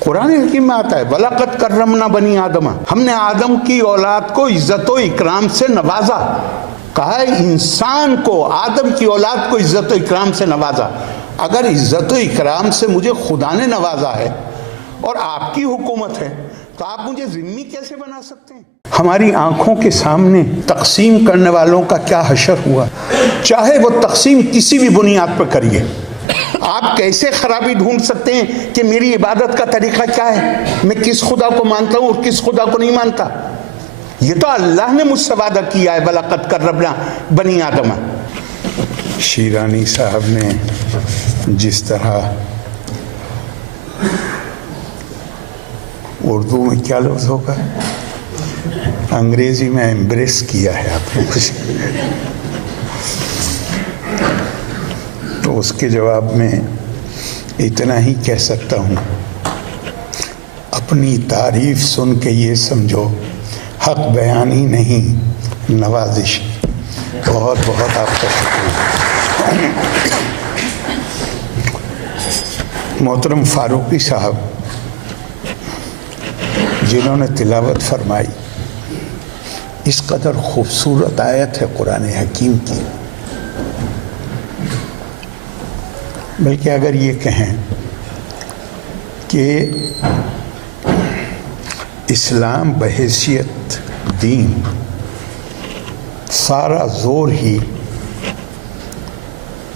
قرآن حکیم میں آتا ہے وَلَقَدْ كَرَّمْنَا بَنِي آدَمَ، ہم نے آدم کی اولاد کو عزت و اکرام سے نوازا. کہا ہے انسان کو، آدم کی اولاد کو عزت و اکرام سے نوازا. اگر عزت و اکرام سے مجھے خدا نے نوازا ہے اور آپ کی حکومت ہے تو آپ مجھے ذمہ کیسے بنا سکتے ہیں؟ ہماری آنکھوں کے سامنے تقسیم کرنے والوں کا کیا حشر ہوا. چاہے وہ تقسیم کسی بھی بنیاد پر کریے، آپ کیسے خرابی ڈھونڈ سکتے ہیں کہ میری عبادت کا طریقہ کیا ہے، میں کس خدا کو مانتا ہوں اور کس خدا کو نہیں مانتا. یہ تو اللہ نے مجھ سے وعدہ کیا ہے وَلَقَدْ كَرَّمْنَا بَنِي آدَمَ. شیرانی صاحب نے جس طرح اردو میں کیا لفظ ہوگا، انگریزی میں ایمبریس کیا ہے آپ نے کچھ، تو اس کے جواب میں اتنا ہی کہہ سکتا ہوں، اپنی تعریف سن کے یہ سمجھو حق بیانی نہیں نوازش. بہت بہت آپ کا شکریہ. محترم فاروقی صاحب جنہوں نے تلاوت فرمائی، اس قدر خوبصورت آیت ہے قرآن حکیم کی، بلکہ اگر یہ کہیں کہ اسلام بحیثیت دین سارا زور ہی،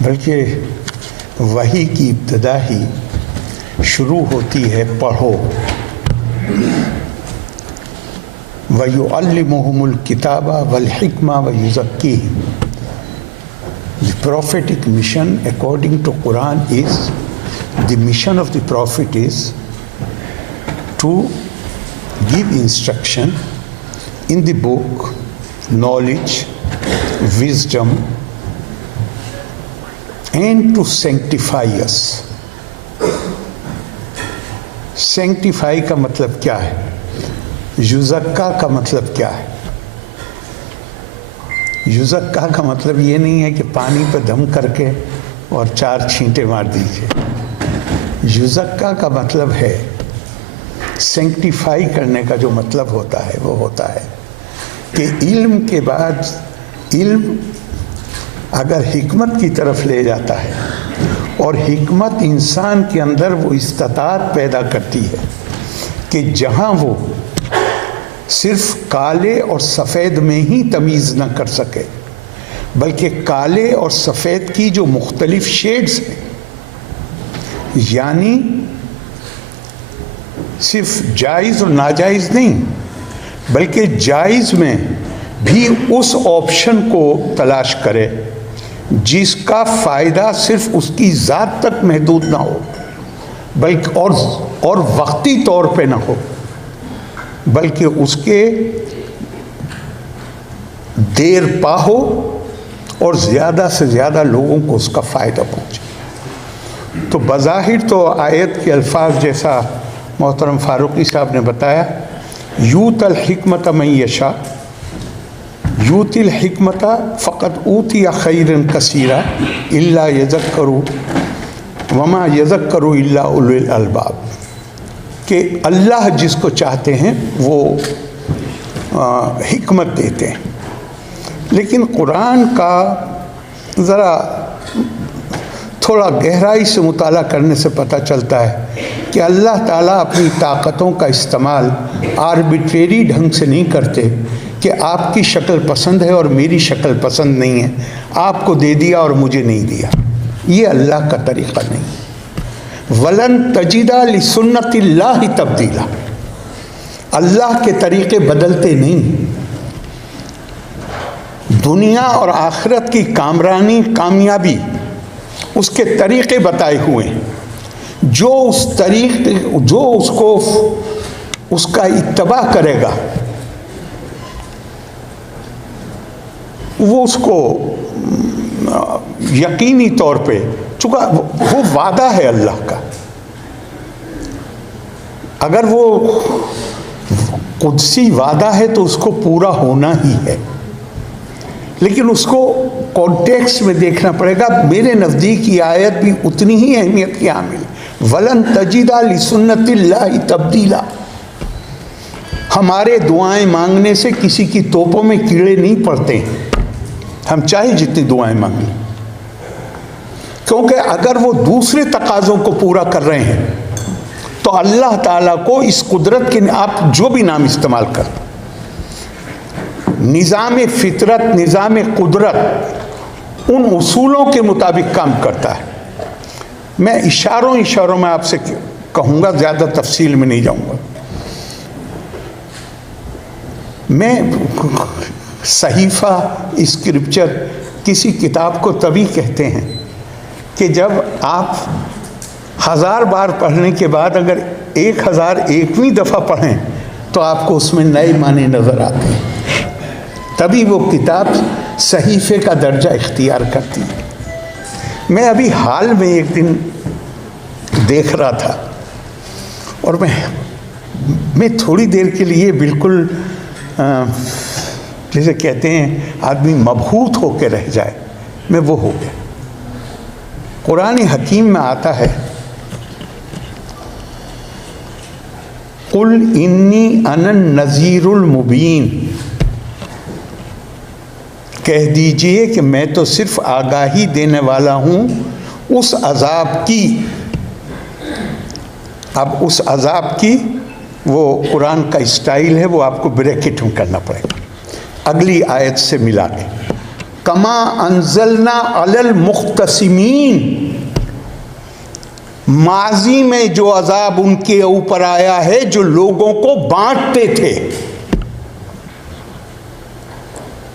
بلکہ وحی کی ابتدا ہی شروع ہوتی ہے پڑھو. وَيُعَلِّمُهُمُ الْكِتَابَ وَالْحِكْمَةَ وَيُزَكِّيهِمْ. The prophetic mission according to Quran is, the mission of the prophet is to give instruction in the book, knowledge, wisdom, and to sanctify us. sanctify کا مطلب کیا ہے؟ یزکا کا مطلب کیا ہے؟ یزکا کا مطلب یہ نہیں ہے کہ پانی پہ دم کر کے اور 4 چھینٹے مار دیجئے. یزکا کا مطلب ہے، سینکٹیفائی کرنے کا جو مطلب ہوتا ہے وہ ہوتا ہے کہ علم کے بعد علم اگر حکمت کی طرف لے جاتا ہے اور حکمت انسان کے اندر وہ استطاعت پیدا کرتی ہے کہ جہاں وہ صرف کالے اور سفید میں ہی تمیز نہ کر سکے، بلکہ کالے اور سفید کی جو مختلف شیڈز ہیں، یعنی صرف جائز اور ناجائز نہیں، بلکہ جائز میں بھی اس آپشن کو تلاش کرے جس کا فائدہ صرف اس کی ذات تک محدود نہ ہو، بلکہ اور وقتی طور پہ نہ ہو، بلکہ اس کے دیر پا ہو اور زیادہ سے زیادہ لوگوں کو اس کا فائدہ پہنچے. تو بظاہر تو آیت کے الفاظ جیسا محترم فاروقی صاحب نے بتایا، یوت الحکمت من یشاء، یوت الحکمت فقط اوتی خیرا کثیرا الا یذکر وما یذکر الا اولو الالباب، کہ اللہ جس کو چاہتے ہیں وہ حکمت دیتے ہیں. لیکن قرآن کا ذرا تھوڑا گہرائی سے مطالعہ کرنے سے پتہ چلتا ہے کہ اللہ تعالیٰ اپنی طاقتوں کا استعمال آربیٹریری ڈھنگ سے نہیں کرتے کہ آپ کی شکل پسند ہے اور میری شکل پسند نہیں ہے، آپ کو دے دیا اور مجھے نہیں دیا. یہ اللہ کا طریقہ نہیں. وَلَن تَجِدَ لِسُنَّتِ اللَّهِ تَبْدِيلًا، اللہ کے طریقے بدلتے نہیں. دنیا اور آخرت کی کامرانی کامیابی اس کے طریقے بتائے ہوئے ہیں. جو اس طریقے جو اس کا اتباع کرے گا وہ اس کو یقینی طور پہ، چونکہ وہ وعدہ ہے اللہ کا، اگر وہ قدسی وعدہ ہے تو اس کو پورا ہونا ہی ہے. لیکن اس کو کانٹیکسٹ میں دیکھنا پڑے گا. میرے نزدیک یہ آیت بھی اتنی ہی اہمیت کی حامل ہے. ولن تجد لسنت اللہ تبدیلا. ہمارے دعائیں مانگنے سے کسی کی توپوں میں کیڑے نہیں پڑتے ہیں، ہم چاہے جتنی دعائیں مانگیں، کیونکہ اگر وہ دوسرے تقاضوں کو پورا کر رہے ہیں تو اللہ تعالیٰ کو اس قدرت کے، آپ جو بھی نام استعمال کر، نظام فطرت، نظام قدرت ان اصولوں کے مطابق کام کرتا ہے. میں اشاروں میں آپ سے کہوں گا، زیادہ تفصیل میں نہیں جاؤں گا. میں صحیفہ اسکرپچر کسی کتاب کو تبھی کہتے ہیں کہ جب آپ 1000 بار پڑھنے کے بعد اگر 1001ویں دفعہ پڑھیں تو آپ کو اس میں نئے معنی نظر آتے ہیں، تبھی وہ کتاب صحیفے کا درجہ اختیار کرتی ہے. میں ابھی حال میں ایک دن دیکھ رہا تھا اور میں تھوڑی دیر کے لیے بالکل جیسے کہتے ہیں آدمی مبہوت ہو کے رہ جائے، میں وہ ہو گیا. قرآن حکیم میں آتا ہے قُلْ إِنِّي أَنَا النَّذِيرُ الْمُبِينُ، کہہ دیجئے کہ میں تو صرف آگاہی دینے والا ہوں اس عذاب کی. اب اس عذاب کی وہ قرآن کا اسٹائل ہے، وہ آپ کو بریکٹ میں کرنا پڑے گا اگلی آیت سے ملا کے. کما انزلنا علی المختصمین، ماضی میں جو عذاب ان کے اوپر آیا ہے جو لوگوں کو بانٹتے تھے.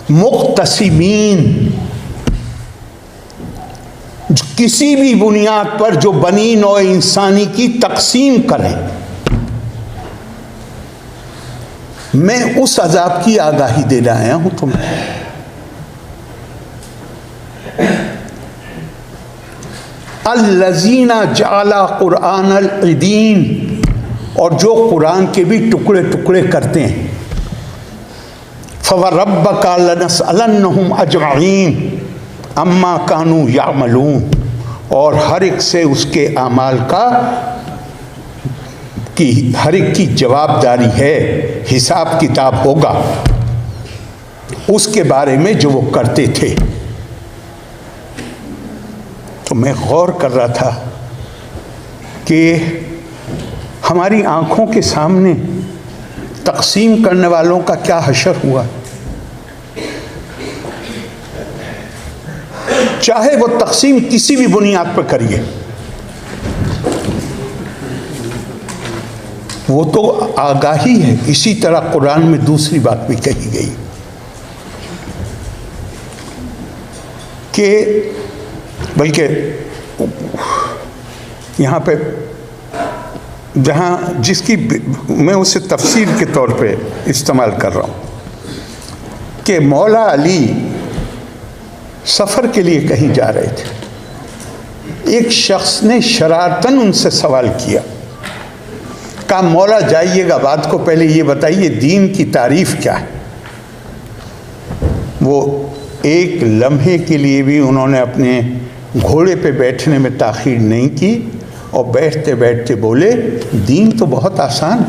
مختصمین، کسی بھی بنیاد پر جو بنی نوع انسانی کی تقسیم کریں، میں اس عذاب کی آگاہی دے آیا ہوں تمہیں. الذین جعل قرآن العدین، اور جو قرآن کے بھی ٹکڑے ٹکڑے کرتے ہیں. فوربک لنسألنہم اجمعین اما کانوا یعملون، اور ہر ایک سے اس کے اعمال کا ہر ایک کی جواب داری ہے، حساب کتاب ہوگا اس کے بارے میں جو وہ کرتے تھے. تو میں غور کر رہا تھا کہ ہماری آنکھوں کے سامنے تقسیم کرنے والوں کا کیا حشر ہوا. چاہے وہ تقسیم کسی بھی بنیاد پر کریے، وہ تو آگاہی ہے. اسی طرح قرآن میں دوسری بات بھی کہی گئی کہ بلکہ یہاں پہ جہاں جس کی میں اسے تفسیر کے طور پہ استعمال کر رہا ہوں کہ مولا علی سفر کے لیے کہیں جا رہے تھے. ایک شخص نے شرارتاً ان سے سوال کیا، کہا مولا جائیے گا، بات کو پہلے یہ بتائیے دین کی تعریف کیا ہے. وہ ایک لمحے کے لیے بھی انہوں نے اپنے گھوڑے پہ بیٹھنے میں تاخیر نہیں کی اور بیٹھتے بیٹھتے بولے دین تو بہت آسان ہے.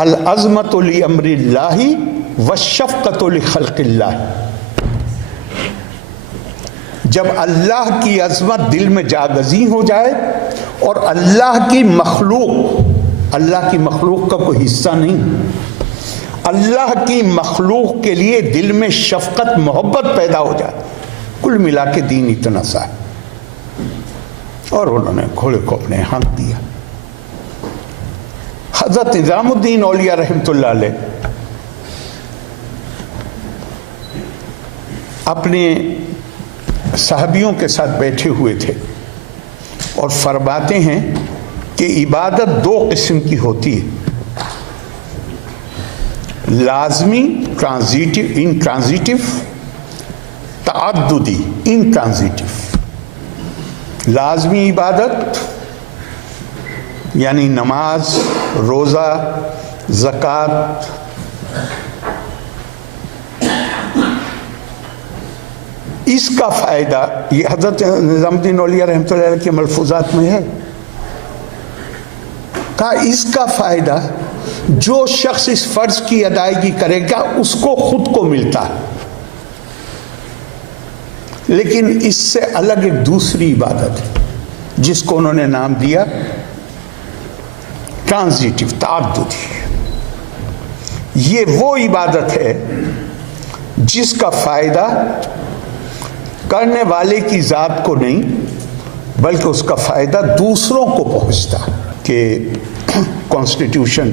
العظمت لامر اللہ والشفقۃ لخلق اللہ. جب اللہ کی عظمت دل میں جاگزی ہو جائے اور اللہ کی مخلوق کا کوئی حصہ نہیں، اللہ کی مخلوق کے لیے دل میں شفقت محبت پیدا ہو جائے، کل ملا کے دین اتنا سا ہے. اور انہوں نے گھوڑے کو اپنے ہانک دیا. حضرت نظام الدین اولیاء رحمۃ اللہ علیہ اپنے صحابیوں کے ساتھ بیٹھے ہوئے تھے اور فرماتے ہیں کہ عبادت 2 قسم کی ہوتی ہے، لازمی انٹرانزیٹو، تعددی انٹرانزیٹو. لازمی عبادت یعنی نماز، روزہ، زکوٰۃ، اس کا فائدہ یہ حضرت نظام الدین اولیاء رحمۃ اللہ علیہ کے ملفوظات میں ہے، کہا اس کا فائدہ جو شخص اس فرض کی ادائیگی کرے گا اس کو خود کو ملتا ہے، لیکن اس سے الگ ایک دوسری عبادت ہے جس کو انہوں نے نام دیا ٹرانزیٹو، تعددی۔ یہ وہ عبادت ہے جس کا فائدہ کرنے والے کی ذات کو نہیں بلکہ اس کا فائدہ دوسروں کو پہنچتا ہے۔ کہ کانسٹیٹیوشن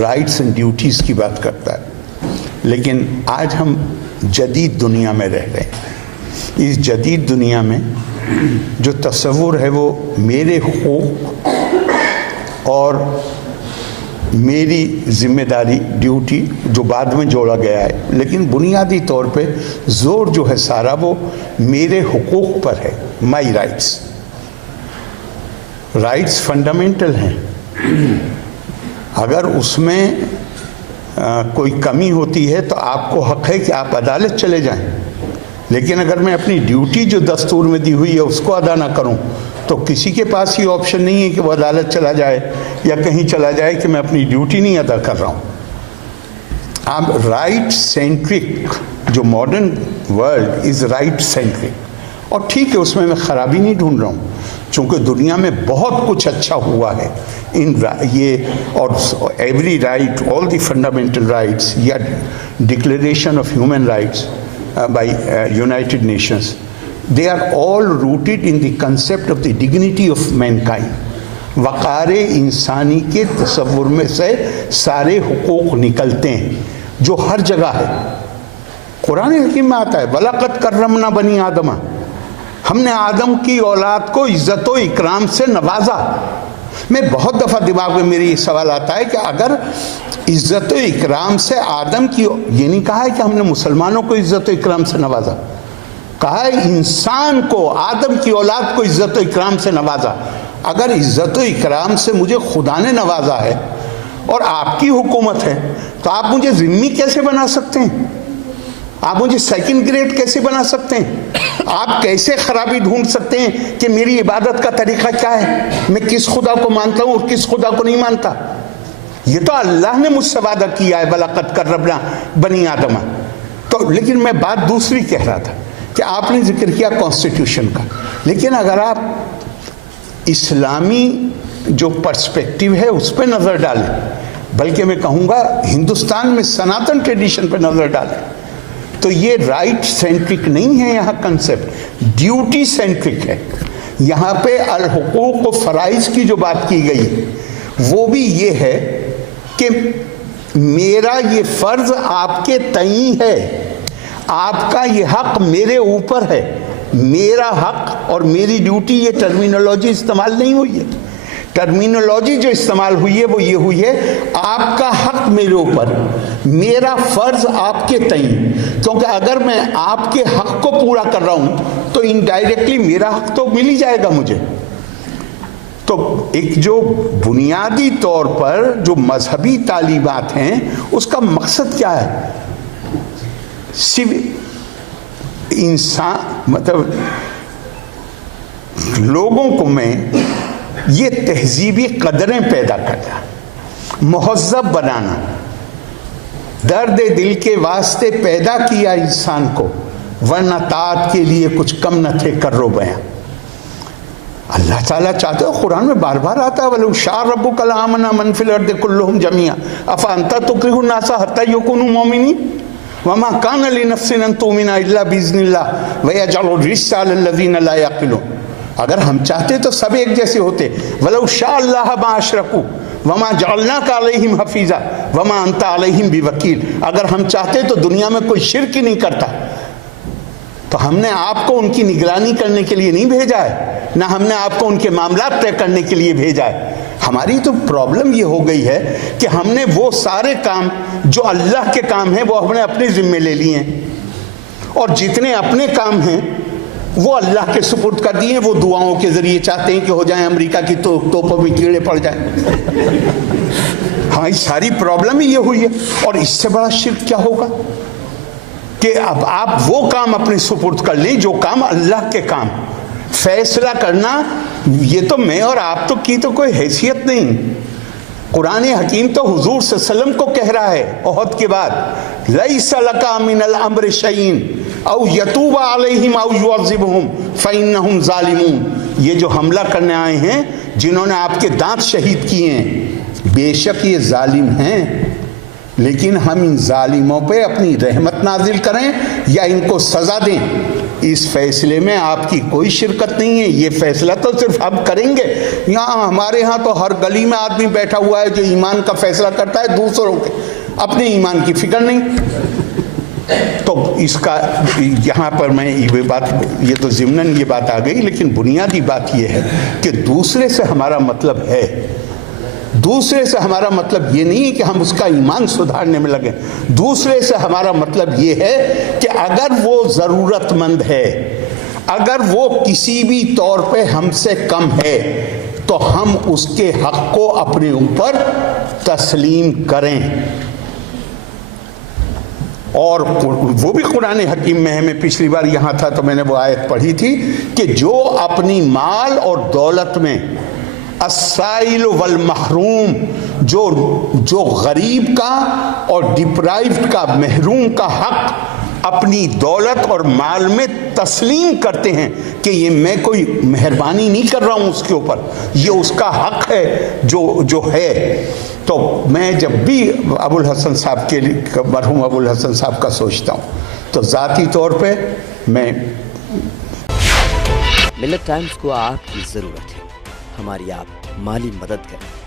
رائٹس اینڈ ڈیوٹیز کی بات کرتا ہے، لیکن آج ہم جدید دنیا میں رہ رہے ہیں۔ اس جدید دنیا میں جو تصور ہے وہ میرے حقوق اور میری ذمہ داری، ڈیوٹی، جو بعد میں جوڑا گیا ہے، لیکن بنیادی طور پہ زور جو ہے سارا وہ میرے حقوق پر ہے، مائی رائٹس۔ رائٹس فنڈامنٹل ہیں، اگر اس میں کوئی کمی ہوتی ہے تو آپ کو حق ہے کہ آپ عدالت چلے جائیں، لیکن اگر میں اپنی ڈیوٹی جو دستور میں دی ہوئی ہے اس کو ادا نہ کروں تو کسی کے پاس یہ آپشن نہیں ہے کہ وہ عدالت چلا جائے یا کہیں چلا جائے کہ میں اپنی ڈیوٹی نہیں ادا کر رہا ہوں۔ اب رائٹ سینٹرک جو modern world is right centric, اور ٹھیک ہے اس میں خرابی نہیں ڈھونڈ رہا ہوں، چونکہ دنیا میں بہت کچھ اچھا ہوا ہے ان یہ، اور every right, all the fundamental rights یا declaration of human rights by United Nations, they are all rooted in the concept of the dignity of mankind۔ وقار انسانی کے تصور میں سے سارے حقوق نکلتے ہیں جو ہر جگہ ہے۔ قرآن حکیم میں آتا ہے وَلَقَدْ كَرَّمْنَا بَنِي آدَمَ، ہم نے آدم کی اولاد کو عزت و اکرام سے نوازا۔ میں بہت دفعہ دماغ میں میری یہ سوال آتا ہے کہ اگر عزت و اکرام سے آدم کی، یہ نہیں کہا ہے کہ ہم نے مسلمانوں کو عزت و اکرام سے نوازا، کہا ہے انسان کو، آدم کی اولاد کو عزت و اکرام سے نوازا۔ اگر عزت و اکرام سے مجھے خدا نے نوازا ہے اور آپ کی حکومت ہے تو آپ مجھے ذمہ کیسے بنا سکتے ہیں؟ آپ مجھے سیکنڈ گریڈ کیسے بنا سکتے ہیں؟ آپ کیسے خرابی ڈھونڈ سکتے ہیں کہ میری عبادت کا طریقہ کیا ہے، میں کس خدا کو مانتا ہوں اور کس خدا کو نہیں مانتا؟ یہ تو اللہ نے مجھ سے وعدہ کیا ہے وَلَقَدْ كَرَّمْنَا بَنِي آدَمَ۔ تو لیکن میں بات دوسری کہہ رہا تھا کہ آپ نے ذکر کیا کانسٹیٹیوشن کا، لیکن اگر آپ اسلامی جو پرسپیکٹیو ہے اس پہ نظر ڈالیں، بلکہ میں کہوں گا ہندوستان میں سناتن ٹریڈیشن پہ نظر ڈالیں، تو یہ رائٹ سینٹرک نہیں ہے، یہاں کنسپٹ ڈیوٹی سینٹرک ہے۔ یہاں پہ الحقوق و فرائض کی جو بات کی گئی وہ بھی یہ ہے کہ میرا یہ فرض آپ کے تئیں ہے، آپ کا یہ حق میرے اوپر ہے۔ میرا حق اور میری ڈیوٹی، یہ ٹرمینالوجی استعمال نہیں ہوئی ہے۔ ٹرمینالوجی جو استعمال ہوئی ہے وہ یہ ہوئی ہے آپ کا حق میرے اوپر، میرا فرض آپ کے تئیں، کیونکہ اگر میں آپ کے حق کو پورا کر رہا ہوں تو انڈائریکٹلی میرا حق تو مل ہی جائے گا مجھے۔ تو ایک جو بنیادی طور پر جو مذہبی تعلیمات ہیں اس کا مقصد کیا ہے؟ صرف انسان، مطلب لوگوں کو میں یہ تہذیبی قدریں پیدا کرنا، مہذب بنانا، درد دل کے واسطے پیدا کیا انسان کو، ورنہ طاعت کے لیے کچھ کم نہ تھے کرو بیاں۔ اللہ تعالیٰ چاہتے ہو، قرآن میں بار بار آتا ہے وَلَوْ شَاءَ رَبُّكَ لَآمَنَ مَنْ فِي الْأَرْضِ كُلُّهُمْ جَمِيعًا أَفَأَنْتَ تُكْرِهُ النَّاسَ حَتَّى يَكُونُوا مُؤْمِنِينَ وَمَا كَانَ لِنَفْسٍ أَن تُؤْمِنَ إِلَّا بِإِذْنِ اللَّهِ وَيَجْعَلُ الرِّجْسَ عَلَى الَّذِينَ لَا يَعْقِلُونَ۔ اگر ہم چاہتے تو سب ایک جیسے ہوتے، وَلَوْ شَاءَ اللَّهُ مَا أَشْرَكُوا وَمَا جَعَلْنَاكَ عَلَيْهِمْ حَفِيظًا وَمَا أَنْتَ عَلَيْهِمْ بِوَكِيلٍ۔ اگر ہم چاہتے تو دنیا میں کوئی شرک ہی نہیں کرتا، تو ہم نے آپ کو ان کی نگرانی کرنے کے لیے نہیں بھیجا ہے، نہ ہم نے آپ کو ان کے معاملات طے کرنے کے لیے بھیجا ہے۔ ہماری تو پرابلم یہ ہو گئی ہے کہ ہم نے وہ سارے کام جو اللہ کے کام ہیں وہ ہم نے اپنے ذمے لے لیے ہیں، اور جتنے اپنے کام ہیں وہ اللہ کے سپرد کر دیے، وہ دعاؤں کے ذریعے چاہتے ہیں کہ ہو جائیں، امریکہ کی توپوں میں کیڑے پڑ جائیں۔ ہماری ساری پرابلم ہی یہ ہوئی ہے، اور اس سے بڑا شرک کیا ہوگا؟ کہ اب آپ وہ کام اپنے سپرد کر لیں جو کام اللہ کے کام. فیصلہ کرنا یہ تو میں اور آپ تو کی تو کوئی حیثیت نہیں. قرآن حکیم تو حضور صلی اللہ علیہ وسلم کو کہہ رہا ہے احد کے بعد, لیس لک من الامر شیء او یتوب علیہم او یعذبہم فانہم ظالمون. یہ جو حملہ کرنے آئے ہیں, جنہوں نے آپ کے دانت شہید کیے ہیں, بے شک یہ ظالم ہیں, لیکن ہم ان ظالموں پہ اپنی رحمت نازل کریں یا ان کو سزا دیں, اس فیصلے میں آپ کی کوئی شرکت نہیں ہے. یہ فیصلہ تو صرف ہم کریں گے. یہاں ہمارے ہاں تو ہر گلی میں آدمی بیٹھا ہوا ہے جو ایمان کا فیصلہ کرتا ہے, دوسروں کے, اپنے ایمان کی فکر نہیں. تو اس کا یہاں پر میں یہ بات, یہ تو ضمناً یہ بات آ گئی, لیکن بنیادی بات یہ ہے کہ دوسرے سے ہمارا مطلب ہے, دوسرے سے ہمارا مطلب یہ نہیں کہ ہم اس کا ایمان سدھارنے میں لگیں. دوسرے سے ہمارا مطلب یہ ہے کہ اگر وہ ضرورت مند ہے, اگر وہ کسی بھی طور پہ ہم سے کم ہے, تو ہم اس کے حق کو اپنے اوپر تسلیم کریں. اور وہ بھی قرآن حکیم میں ہے, میں پچھلی بار یہاں تھا تو میں نے وہ آیت پڑھی تھی کہ جو اپنی مال اور دولت میں السائل والمحروم, جو غریب کا اور ڈپرائیوڈ کا, محروم کا حق اپنی دولت اور مال میں تسلیم کرتے ہیں کہ یہ میں کوئی مہربانی نہیں کر رہا ہوں اس کے اوپر, یہ اس کا حق ہے جو ہے. تو میں جب بھی ابو الحسن صاحب کے مرحوم ابو الحسن صاحب کا سوچتا ہوں تو ذاتی طور پہ میں ملت ٹائمز کو آپ کی ضرورت ہے, ہماری آپ مالی مدد کریں.